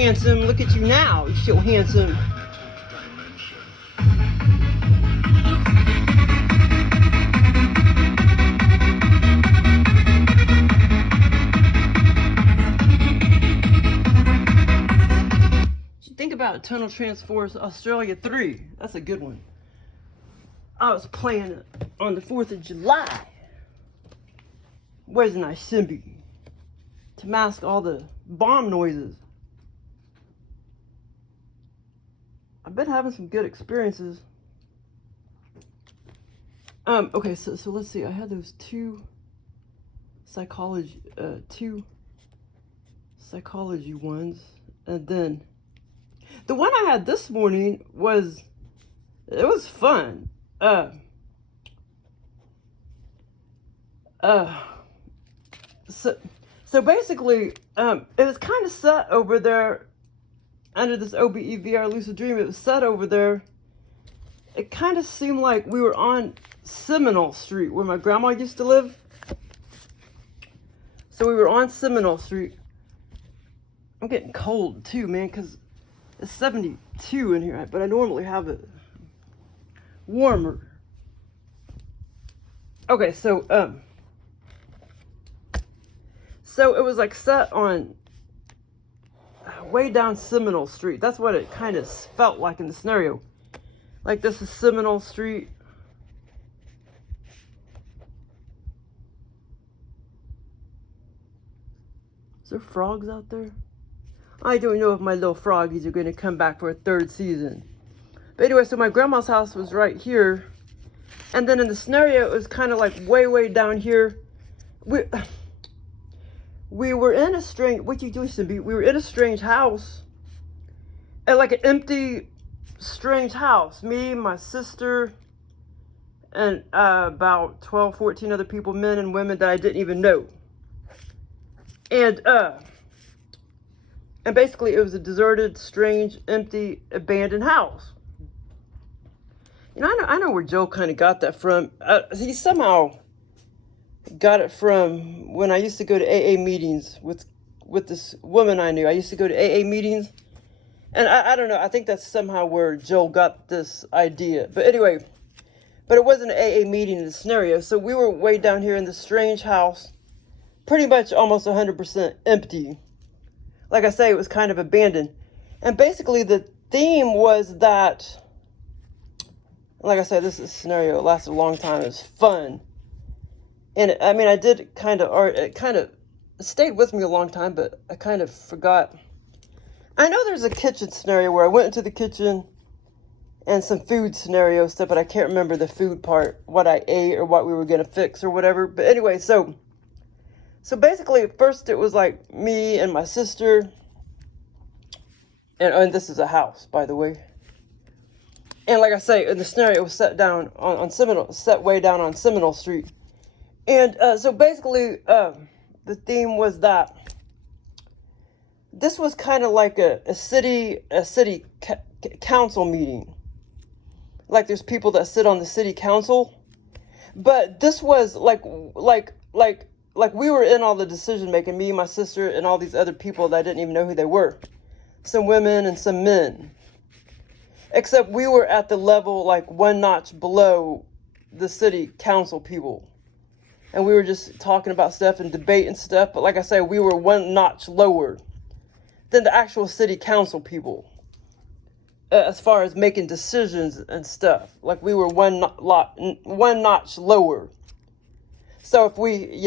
handsome. Look at you now. You're so handsome. Think about Tunnel Transforce Australia 3. That's a good one. I was playing it on the 4th of July. Where's a nice Simbi? To mask all the bomb noises. I've been having some good experiences. Okay, so let's see. I had those two psychology ones, and then the one I had this morning was fun. So basically, it was kind of set over there under this OBE VR Lucid Dream. It was set over there. It kind of seemed like we were on Seminole Street, where my grandma used to live. So we were on Seminole Street. I'm getting cold too, man, because it's 72 in here, but I normally have it warmer. Okay, so it was like set on way down Seminole Street. That's what it kind of felt like in the scenario. Like, this is Seminole Street. Is there frogs out there? I don't know if my little froggies are going to come back for a 3rd season. But anyway, so my grandma's house was right here. And then in the scenario, it was kind of like way down here. We were in a strange, what you doing, Simbi? We were in a strange house. And like an empty, strange house. Me, my sister, and about 12, 14 other people, men and women that I didn't even know. And basically, it was a deserted, strange, empty, abandoned house. You know, I know where Joe kind of got that from. He somehow got it from when I used to go to AA meetings with this woman I knew. I used to go to AA meetings. And I don't know. I think that's somehow where Joe got this idea. But anyway, but it wasn't an AA meeting in the scenario. So we were way down here in this strange house. Pretty much almost 100% empty. Like I say, it was kind of abandoned. And basically the theme was that, like I said, this is a scenario. It lasted a long time. It was fun. And I mean, I did kind of, or it kind of stayed with me a long time, but I kind of forgot. I know there's a kitchen scenario where I went into the kitchen and some food scenario stuff, but I can't remember the food part, what I ate or what we were going to fix or whatever. But anyway, so basically at first it was like me and my sister, and this is a house, by the way. And like I say, in the scenario, it was set down on Seminole, set way down on Seminole Street. And so basically, the theme was that this was kind of like a city council meeting. Like, there's people that sit on the city council, but this was like we were in all the decision making. Me, my sister, and all these other people that I didn't even know who they were. Some women and some men. Except we were at the level like one notch below the city council people. And we were just talking about stuff and debating stuff. But like I say, we were one notch lower than the actual city council people. As far as making decisions and stuff. Like, we were one notch lower. So if we,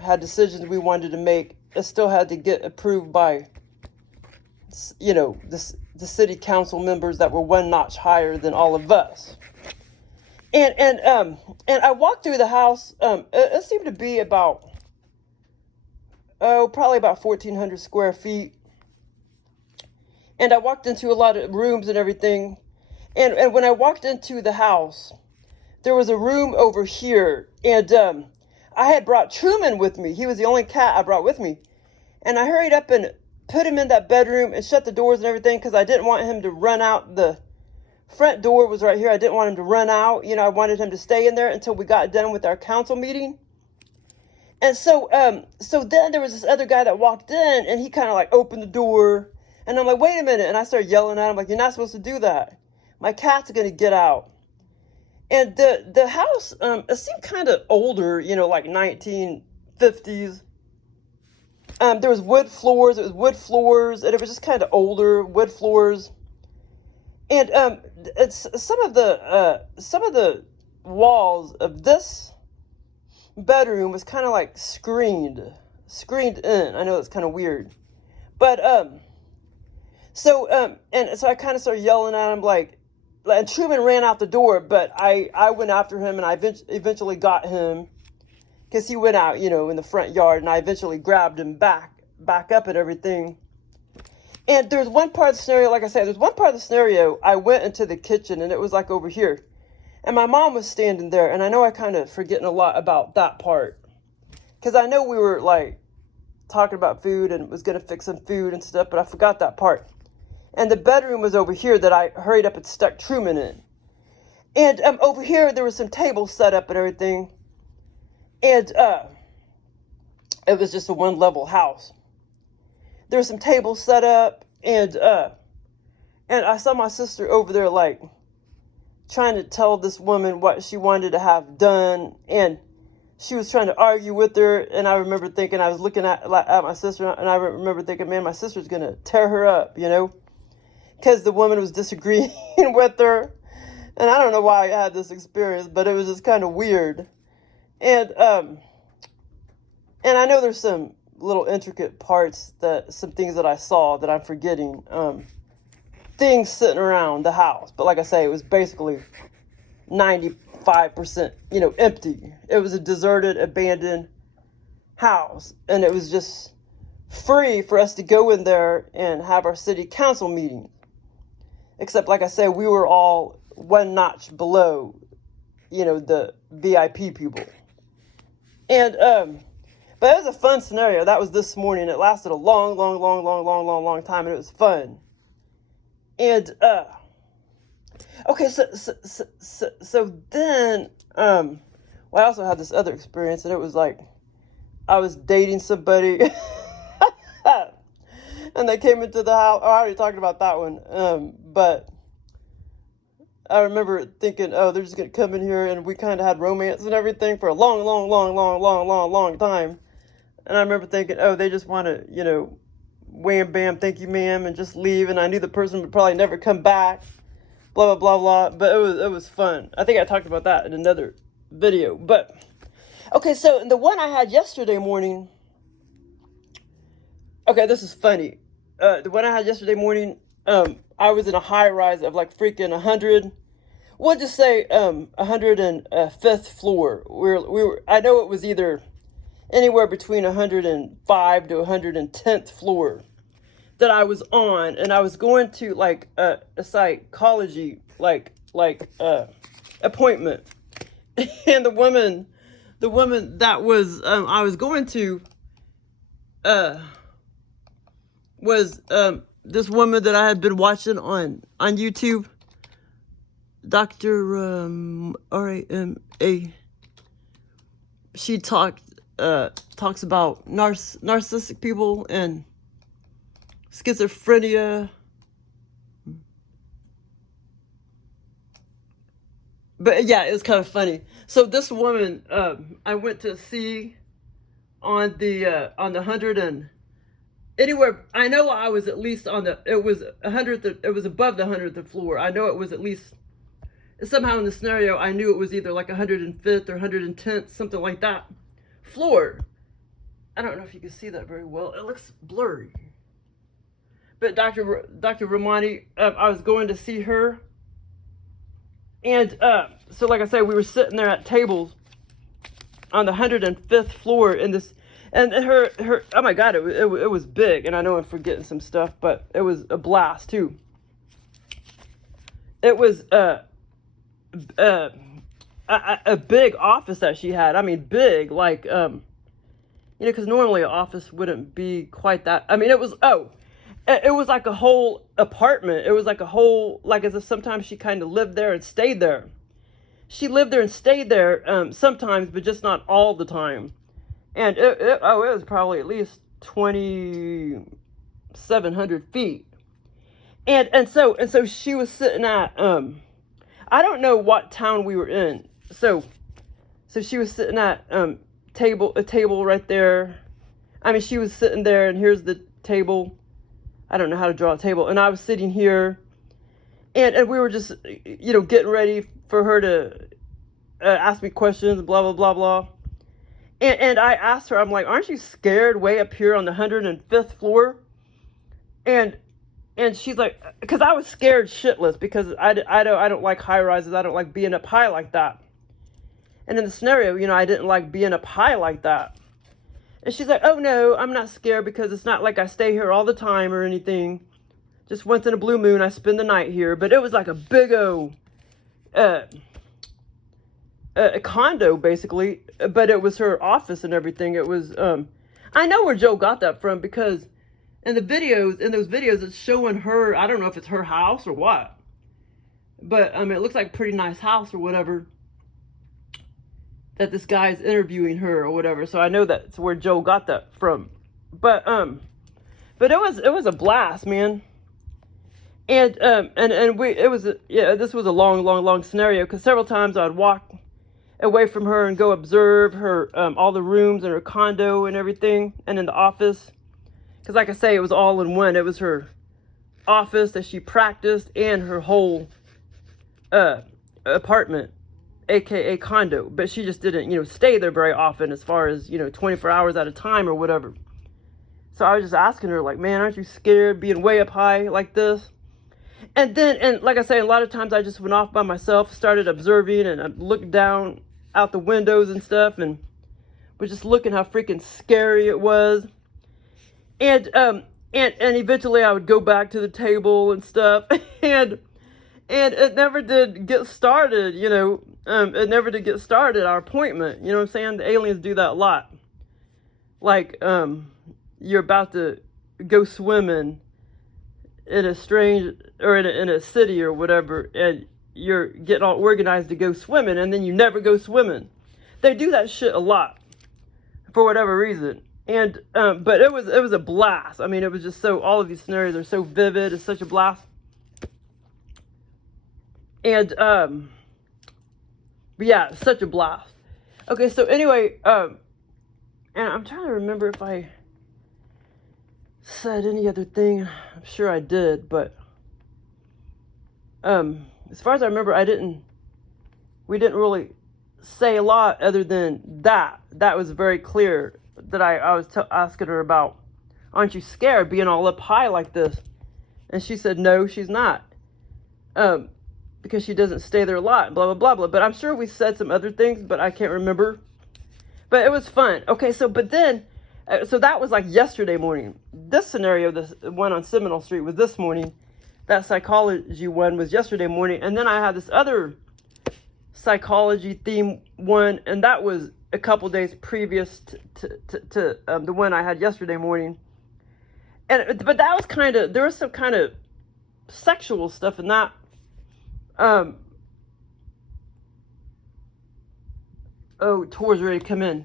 had decisions we wanted to make, it still had to get approved by, the city council members that were one notch higher than all of us. And I walked through the house. It seemed to be about, probably about 1,400 square feet. And I walked into a lot of rooms and everything. And when I walked into the house, there was a room over here. And I had brought Truman with me. He was the only cat I brought with me. And I hurried up and put him in that bedroom and shut the doors and everything because I didn't want him to run out. The front door was right here. I didn't want him to run out. I wanted him to stay in there until we got done with our council meeting. And so then there was this other guy that walked in, and he kind of like opened the door And I'm like, wait a minute. And I started yelling at him, like, you're not supposed to do that. My cat's going to get out. And the house, it seemed kind of older, you know, like 1950s. There was wood floors. It was wood floors, and it was just kind of older wood floors. And it's some of the walls of this bedroom was kind of like screened in. I know it's kind of weird, but so I kind of started yelling at him, like, and Truman ran out the door, but I went after him, and I eventually got him, because he went out, you know, in the front yard, and I eventually grabbed him back up and everything. And there's one part of the scenario, like I said, there's one part of the scenario, I went into the kitchen, and it was like over here. And my mom was standing there, and I know I kind of forgetting a lot about that part. Because I know we were, like, talking about food and was going to fix some food and stuff, but I forgot that part. And the bedroom was over here that I hurried up and stuck Truman in. And over here, there was some tables set up and everything. And it was just a one-level house. There were some tables set up, and I saw my sister over there, like, trying to tell this woman what she wanted to have done, and she was trying to argue with her, and I remember thinking, I was looking at my sister, and I remember thinking, man, my sister's going to tear her up, you know, because the woman was disagreeing with her, and I don't know why I had this experience, but it was just kind of weird, and I know there's some little intricate parts, some things that I saw that I'm forgetting, things sitting around the house. But like I say, it was basically 95%, you know, empty. It was a deserted, abandoned house. And it was just free for us to go in there and have our city council meeting. Except, like I said, we were all one notch below, you know, the VIP people. And, but it was a fun scenario. That was this morning. It lasted a long time, and it was fun. And okay, so then well, I also had this other experience, and it was like I was dating somebody, and they came into the house. Oh, I already talked about that one. But I remember thinking, oh, they're just gonna come in here, and we kind of had romance and everything for a long time. And I remember thinking, oh, they just want to, you know, wham, bam, thank you, ma'am, and just leave. And I knew the person would probably never come back, blah, blah, blah, blah. But it was fun. I think I talked about that in another video. But, okay, so the one I had yesterday morning, okay, this is funny. The one I had yesterday morning, I was in a high rise of like freaking 100. We'll just say 105th floor. We were. I know it was either anywhere between 105 to 110th floor that I was on, and I was going to like a psychology appointment, and the woman that was I was going to was this woman that I had been watching on YouTube, Dr. Raminis. She talks about narcissistic people and schizophrenia. But yeah, it was kind of funny. So this woman, I went to see on the 100 and anywhere. I know I was at least on the. It was 100th. It was above the 100th floor. I know it was at least somehow in the scenario. I knew it was either like 105th or 110th, something like that floor. I don't know if you can see that very well. It looks blurry. But Dr. Ramani, I was going to see her. And so like I said, we were sitting there at tables on the 105th floor in this, and her oh my God, it was big. And I know I'm forgetting some stuff, but it was a blast too. It was a big office that she had. I mean, big, like, you know, because normally an office wouldn't be quite that. I mean, it was like a whole apartment. It was like a whole, like as if sometimes she kind of lived there and stayed there. She lived there and stayed there sometimes, but just not all the time. And it was probably at least 2,700 feet. And so she was sitting at I don't know what town we were in. So she was sitting at a table right there. I mean, she was sitting there, and here's the table. I don't know how to draw a table, and I was sitting here, and we were just, you know, getting ready for her to ask me questions, blah blah blah blah. And I asked her, I'm like, aren't you scared way up here on the 105th floor? And she's like, because I was scared shitless, because I don't like high rises. I don't like being up high like that. And in the scenario, you know, I didn't like being up high like that. And she's like, oh no, I'm not scared, because it's not like I stay here all the time or anything. Just once in a blue moon, I spend the night here. But it was like a big old a condo, basically. But it was her office and everything. It was, I know where Joe got that from, because in those videos, it's showing her, I don't know if it's her house or what. But, I mean, it looks like a pretty nice house or whatever, that this guy's interviewing her or whatever. So I know that's where Joe got that from. But it was a blast, man. And this was a long scenario, because several times I'd walk away from her and go observe her, all the rooms in her condo and everything, and in the office. Because like I say, it was all in one. It was her office that she practiced, and her whole apartment, aka condo. But she just didn't, you know, stay there very often, as far as, you know, 24 hours at a time or whatever. So I was just asking her, like, man, aren't you scared being way up high like this? And like I say, a lot of times I just went off by myself, started observing, and I looked down out the windows and stuff, and was just looking how freaking scary it was. And eventually I would go back to the table and stuff, and it never did get started, you know. It never did get started, our appointment. You know what I'm saying? The aliens do that a lot. Like, you're about to go swimming in a strange, or in a city or whatever, and you're getting all organized to go swimming, and then you never go swimming. They do that shit a lot, for whatever reason. And but it was a blast. I mean, it was just so, all of these scenarios are so vivid. It's such a blast. And but yeah, such a blast. Okay, so anyway, and I'm trying to remember if I said any other thing. I'm sure I did, but as far as I remember, we didn't really say a lot other than that. That was very clear, that I was asking her about, aren't you scared being all up high like this? And she said, no, she's not. Because she doesn't stay there a lot, blah, blah, blah, blah. But I'm sure we said some other things, but I can't remember. But it was fun. Okay, so, but then, so that was like yesterday morning. This scenario, this one on Seminole Street, was this morning. That psychology one was yesterday morning. And then I had this other psychology theme one, and that was a couple days previous to the one I had yesterday morning. But that was kind of, there was some kind of sexual stuff in that. Oh, tours ready to come in.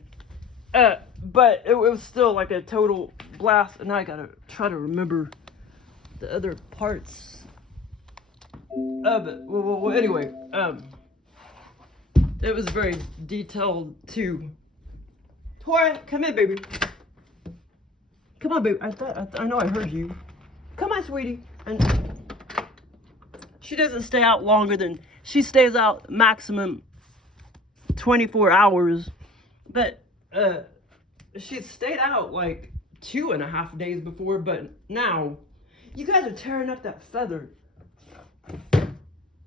But it was still like a total blast, and I gotta try to remember the other parts of it. Well, anyway, it was very detailed too. Tori, come in, baby. Come on, baby. I know I heard you. Come on, sweetie. And she doesn't stay out longer than, she stays out maximum 24 hours. But she stayed out like 2.5 days before, but now you guys are tearing up that feather.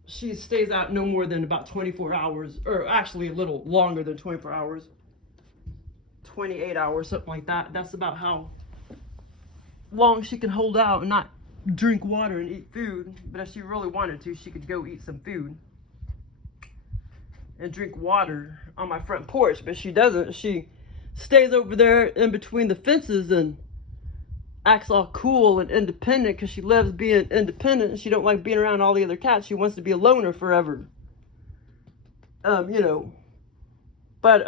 She stays out no more than about 24 hours, or actually a little longer than 24 hours. 28 hours, something like that. That's about how long she can hold out and not drink water and eat food. But if she really wanted to, she could go eat some food and drink water on my front porch. But she doesn't. She stays over there in between the fences and acts all cool and independent, because she loves being independent and she don't like being around all the other cats. She wants to be a loner forever. You know. But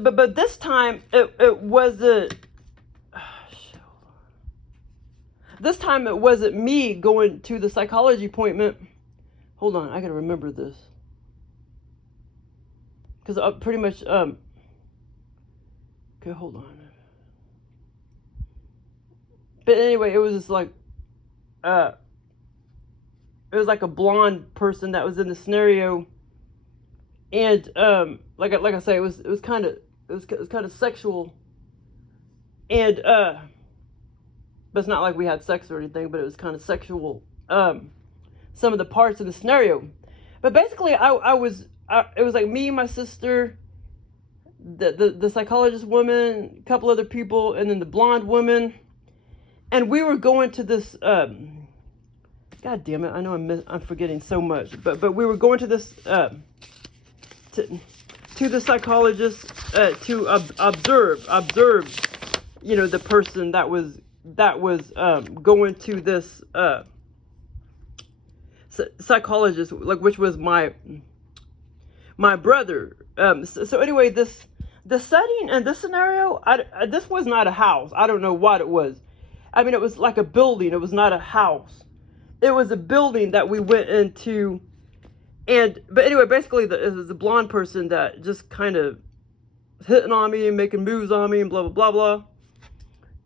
but this time it wasn't. this time it wasn't me going to the psychology appointment. Hold on, I gotta remember this. Because pretty much, okay, hold on. But anyway, it was just like, it was like a blonde person that was in the scenario. And, like I say, it was kind of sexual. And, but it's not like we had sex or anything, but it was kind of sexual, some of the parts of the scenario. But basically, it was like me, my sister, the psychologist woman, a couple other people, and then the blonde woman. And we were going to this, God damn it, I know I'm forgetting so much, but we were going to this, to the psychologist, to observe, you know, the person that was going to this, psychologist, like, which was my brother. So anyway, the setting and this scenario, this was not a house. I don't know what it was. I mean, it was like a building. It was not a house. It was a building that we went into. But anyway, basically, it was the blonde person that just kind of hitting on me and making moves on me and blah, blah, blah, blah.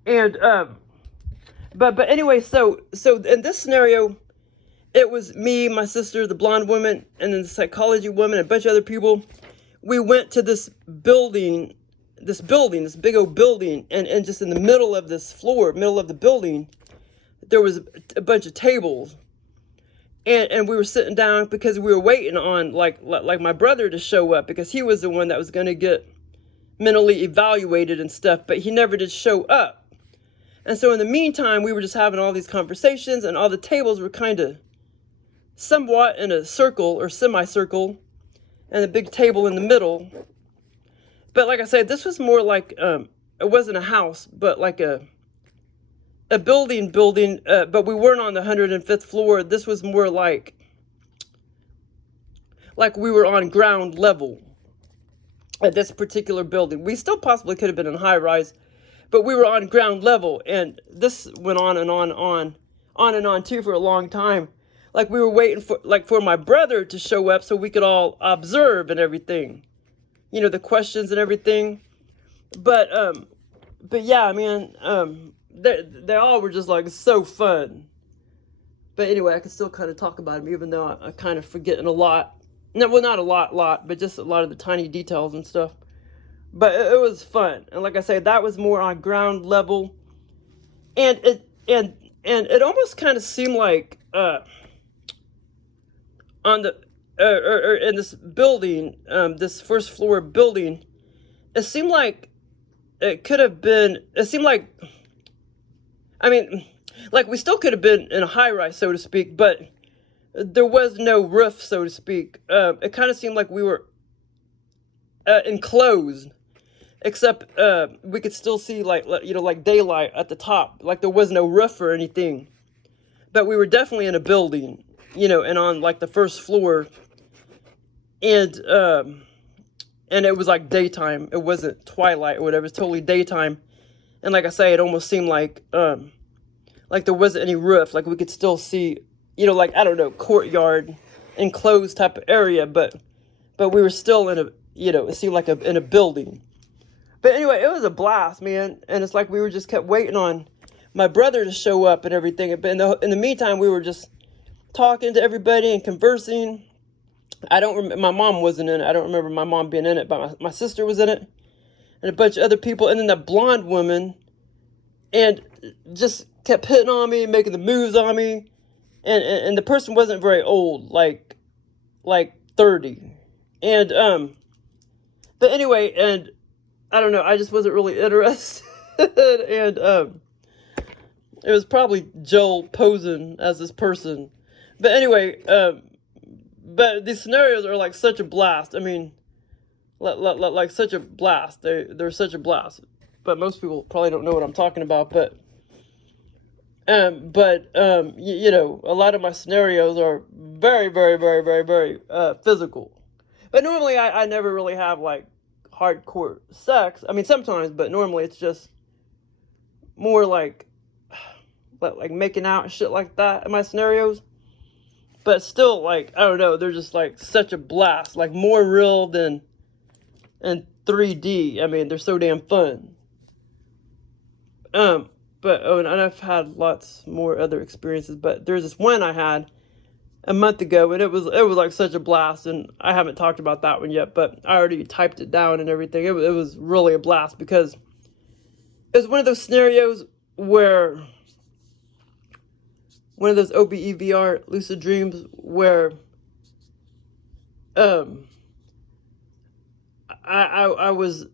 And, but anyway, so in this scenario, it was me, my sister, the blonde woman, and then the psychology woman, and a bunch of other people. We went to this building, this big old building, and just in the middle of this floor, middle of the building, there was a bunch of tables. And we were sitting down because we were waiting on like my brother to show up, because he was the one that was going to get mentally evaluated and stuff, but he never did show up. And so in the meantime, we were just having all these conversations, and all the tables were kind of somewhat in a circle or semicircle, and a big table in the middle. But like I said, this was more like, it wasn't a house, but like a building, but we weren't on the 105th floor. This was more like we were on ground level at this particular building. We still possibly could have been in high rise, but we were on ground level, and this went on and on too for a long time. Like we were waiting for my brother to show up so we could all observe and everything, you know, the questions and everything. But yeah, man, they all were just like so fun. But anyway, I can still kind of talk about them, even though I'm kind of forgetting a lot. No, well, not a lot, but just a lot of the tiny details and stuff. But it was fun, and like I say, that was more on ground level, and it almost kind of seemed like on the in this building, this first floor building, it seemed like it could have been. It seemed like, I mean, like we still could have been in a high rise, so to speak, but there was no roof, so to speak. It kind of seemed like we were enclosed, except we could still see like daylight at the top. Like there was no roof or anything, but we were definitely in a building, and on like the first floor, and it was like daytime. It wasn't twilight or whatever. It's totally daytime, and like I say, it almost seemed like there wasn't any roof. Like we could still see, like, I don't know, courtyard, enclosed type of area, but we were still in a, it seemed like in a building. But anyway, it was a blast, man. And it's like we were just kept waiting on my brother to show up and everything. But in the meantime, we were just talking to everybody and conversing. I don't remember, my mom wasn't in it. I don't remember my mom being in it, but my sister was in it, and a bunch of other people. And then that blonde woman, and just kept hitting on me, making the moves on me. And the person wasn't very old, like 30. And, but anyway, and I don't know, I just wasn't really interested. And, it was probably Joel posing as this person. But anyway, but these scenarios are like such a blast. I mean, like such a blast. They're such a blast. But most people probably don't know what I'm talking about, but a lot of my scenarios are very, very, very, very, very physical. But normally I never really have like hardcore sex. I mean, sometimes, but normally it's just more like like making out and shit like that in my scenarios. But still, like, I don't know, they're just like such a blast, like more real than in 3D. I mean, they're so damn fun. But and I've had lots more other experiences, but there's this one I had a month ago, and it was like such a blast, and I haven't talked about that one yet, but I already typed it down and everything. It was really a blast, because it was one of those scenarios where, one of those OBEVR lucid dreams where I was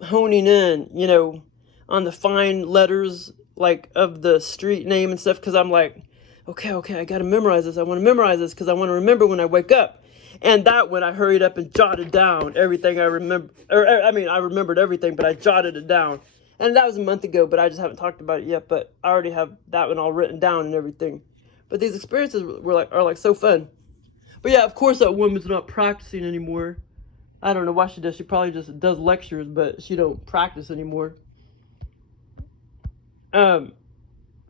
honing in, you know, on the fine letters, like, of the street name and stuff, because I'm like, okay, I gotta memorize this. I want to memorize this because I want to remember when I wake up. And that when I hurried up and jotted down everything I remember, I remembered everything, but I jotted it down. And that was a month ago, but I just haven't talked about it yet. But I already have that one all written down and everything. But these experiences are like so fun. But yeah, of course that woman's not practicing anymore. I don't know why she does. She probably just does lectures, but she don't practice anymore.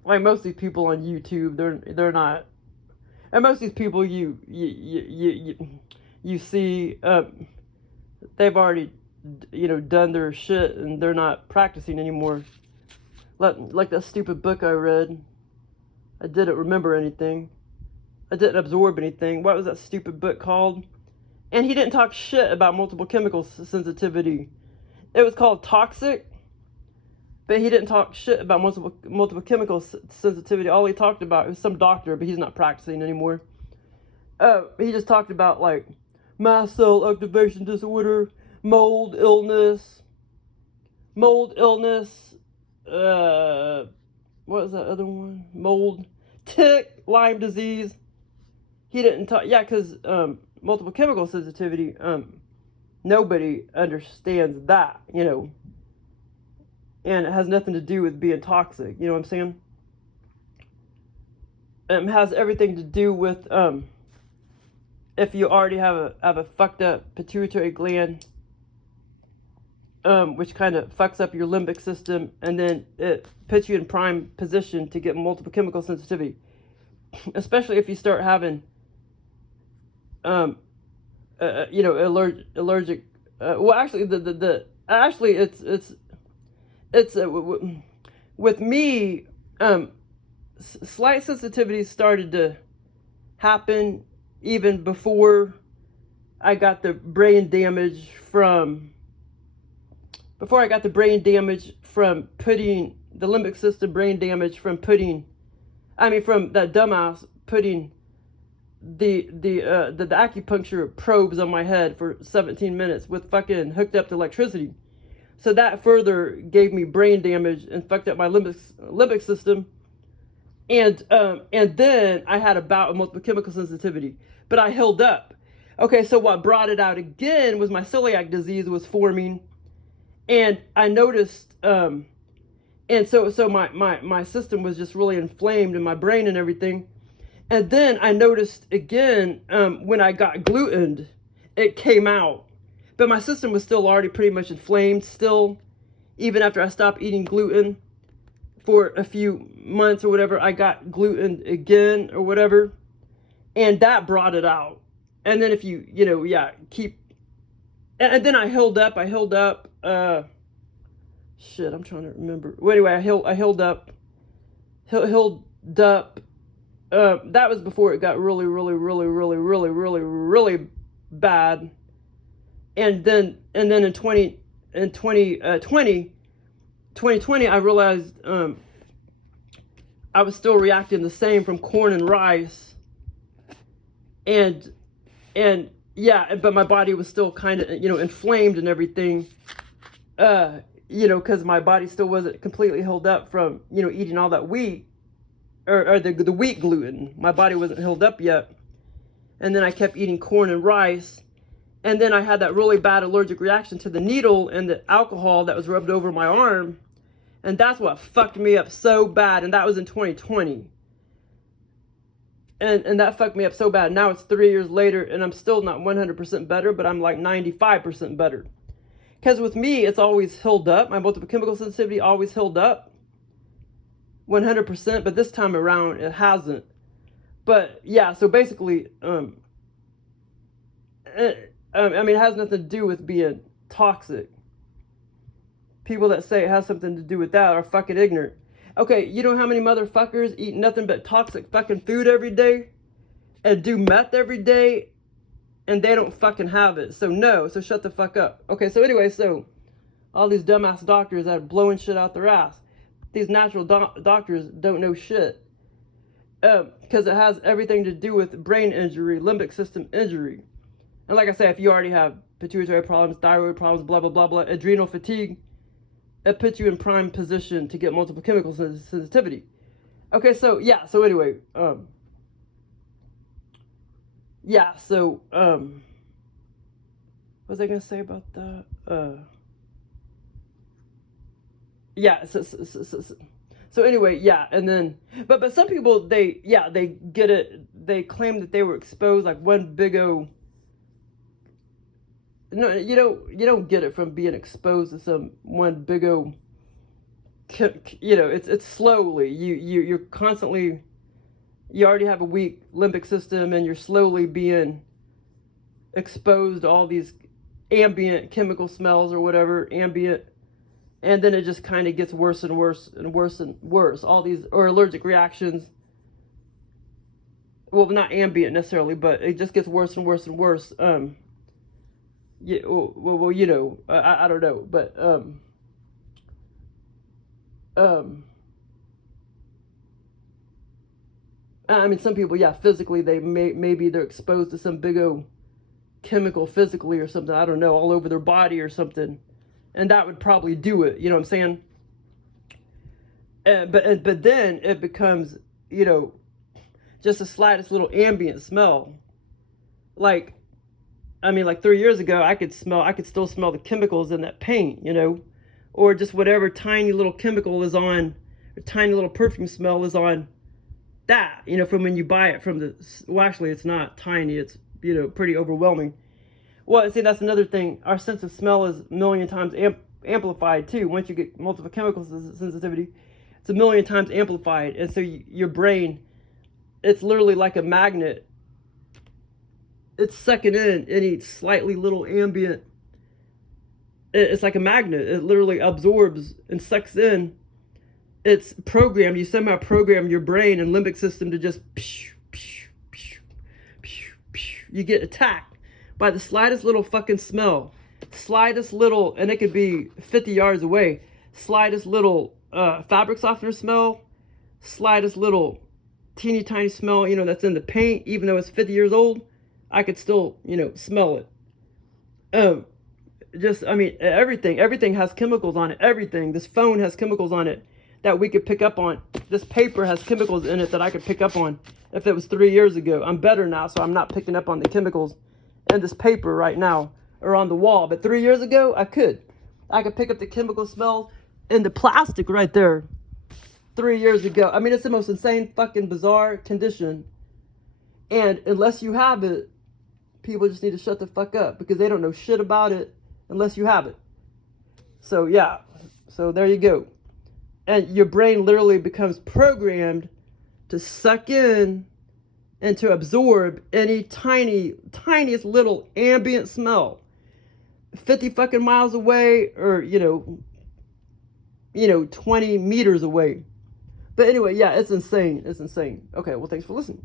Like most of these people on YouTube, they're not. And most of these people you see, they've already, you know, done their shit, and they're not practicing anymore. Like that stupid book I read. I didn't remember anything. I didn't absorb anything. What was that stupid book called? And he didn't talk shit about multiple chemical sensitivity. It was called Toxic, but he didn't talk shit about multiple chemical sensitivity. All he talked about was some doctor, but he's not practicing anymore. He just talked about, like, mast cell activation disorder, mold illness, what was that other one? Mold, tick, Lyme disease. He didn't talk, yeah, because multiple chemical sensitivity, nobody understands that, you know, and it has nothing to do with being toxic, you know what I'm saying? It has everything to do with if you already have a fucked up pituitary gland, which kind of fucks up your limbic system, and then it puts you in prime position to get multiple chemical sensitivity, especially if you start having you know, allergic. Well, actually, it's with me. Slight sensitivities started to happen even before I got the brain damage from. Before I got the brain damage from putting the limbic system brain damage from putting, from that dumbass putting the acupuncture probes on my head for 17 minutes with fucking hooked up to electricity. So that further gave me brain damage and fucked up my limbic system. And then I had a bout of multiple chemical sensitivity, but I held up. Okay, so what brought it out again was my celiac disease was forming, and I noticed, and so my system was just really inflamed in my brain and everything. And then I noticed again, when I got glutened, it came out. But my system was still already pretty much inflamed still. Even after I stopped eating gluten for a few months or whatever, I got gluten again or whatever. And that brought it out. And then if you keep... And then I held up. Shit, I'm trying to remember. Well, anyway, I held up. That was before it got really, really, really, really, really, really, really bad. And then in 2020, I realized I was still reacting the same from corn and rice. And yeah, but my body was still kind of, inflamed and everything. Because my body still wasn't completely held up from, eating all that wheat. Or the wheat gluten. My body wasn't healed up yet. And then I kept eating corn and rice. And then I had that really bad allergic reaction to the needle and the alcohol that was rubbed over my arm. And that's what fucked me up so bad. And that was in 2020. And that fucked me up so bad. Now it's 3 years later, and I'm still not 100% better, but I'm like 95% better. Because with me, it's always healed up. My multiple chemical sensitivity always healed up. 100%, but this time around it hasn't. But yeah, so basically, I mean, it has nothing to do with being toxic. People that say it has something to do with that are fucking ignorant. Okay, you know how many motherfuckers eat nothing but toxic fucking food every day and do meth every day and they don't fucking have it? So no, so shut the fuck up. Okay, so anyway, so all these dumbass doctors that are blowing shit out their ass. These natural doctors don't know shit. Because it has everything to do with brain injury, limbic system injury. And like I said, if you already have pituitary problems, thyroid problems, blah, blah, blah, blah, adrenal fatigue, it puts you in prime position to get multiple chemical sensitivity. Okay, so yeah, so anyway, yeah, so, what was I going to say about that? Yeah, so anyway, yeah, and then, but some people, they get it, they claim that they were exposed, like one big O. No, you don't get it from being exposed to some one big O. You know, it's slowly. You're constantly. You already have a weak limbic system, and you're slowly being exposed to all these ambient chemical smells or whatever, ambient, and then it just kind of gets worse and worse and worse and worse. All these, or allergic reactions. Well, not ambient necessarily, but it just gets worse and worse and worse. Yeah, well, you know, I don't know, but I mean, some people, yeah, physically, they maybe they're exposed to some big O chemical physically or something, I don't know, all over their body or something, and that would probably do it, you know what I'm saying? But then it becomes, you know, just the slightest little ambient smell. Like, I mean, like 3 years ago, I could still smell the chemicals in that paint, you know, or just whatever tiny little chemical is on, or tiny little perfume smell is on that, you know, from when you buy it from the, well, actually, it's not tiny, it's, you know, pretty overwhelming. Well, see, that's another thing. Our sense of smell is a million times amplified, too. Once you get multiple chemical sensitivity, it's a million times amplified. And so your brain, it's literally like a magnet. It's sucking in any slightly little ambient. It's like a magnet. It literally absorbs and sucks in. It's programmed. You somehow program your brain and limbic system to just you get attacked by the slightest little fucking smell, slightest little, and it could be 50 yards away, slightest little fabric softener smell, slightest little teeny tiny smell, you know, that's in the paint, even though it's 50 years old, I could still, you know, smell it. Just, I mean, everything has chemicals on it. Everything. This phone has chemicals on it that we could pick up on. This paper has chemicals in it that I could pick up on if it was 3 years ago. I'm better now, so I'm not picking up on the chemicals in this paper right now or on the wall. But 3 years ago, I could pick up the chemical smell in the plastic right there 3 years ago. I mean, it's the most insane fucking bizarre condition. And unless you have it, people just need to shut the fuck up because they don't know shit about it unless you have it. So yeah, so there you go. And your brain literally becomes programmed to suck in and to absorb any tiniest little ambient smell 50 fucking miles away, or you know 20 meters away. But anyway, yeah, it's insane. Okay, well, thanks for listening.